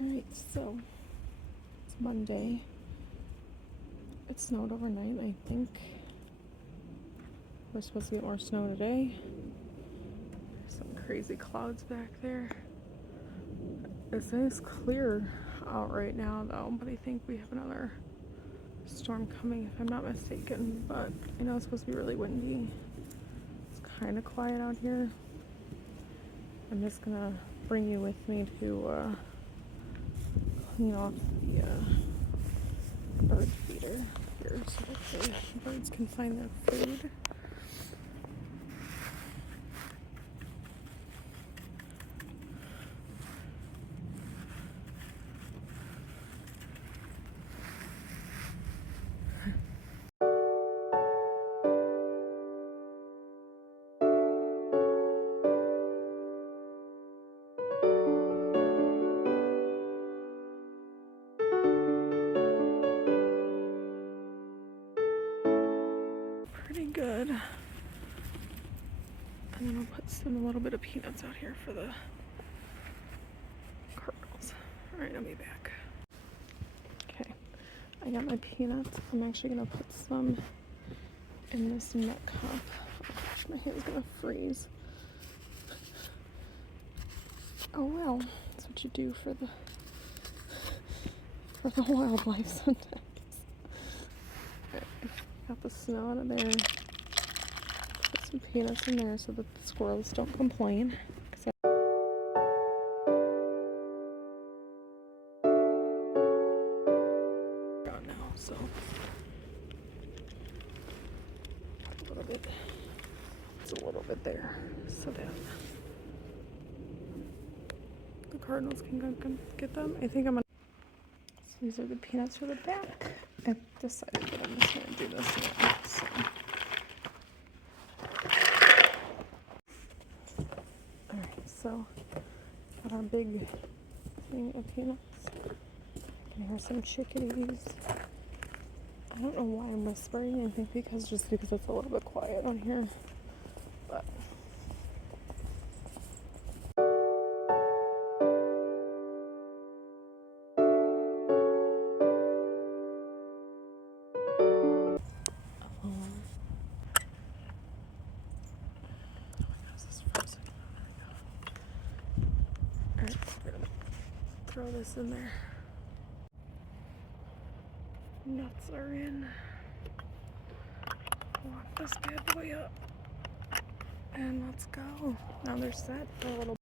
Alright, so it's Monday. It snowed overnight, I think. We're supposed to get more snow today. There's some crazy clouds back there. It's nice clear out right now though, but I think we have another storm coming if I'm not mistaken. But I know it's supposed to be really windy. It's kind of quiet out here. I'm just gonna bring you with me to clean off the bird feeder here so that the birds can find their food. Pretty good. And then I'll put a little bit of peanuts out here for the cardinals. Alright, I'll be back. Okay, I got my peanuts. I'm actually gonna put some in this nut cup. Oh gosh, my hand's gonna freeze. Oh well, that's what you do for the wildlife sometimes. Alright, got the snow out of there. Put some peanuts in there so that the squirrels don't complain. Gone now, so a little bit there so that the cardinals can go get them. I think I'm gonna. So these are the peanuts for the back. I've decided that I'm just gonna do this now. So. Alright, so got our big thing of peanuts. I can hear some chickadees. I don't know why I'm whispering. I think because it's a little bit quiet on here. But alright, we're gonna throw this in there. Nuts are in. Lock this bad boy up. And let's go. Now they're set for a little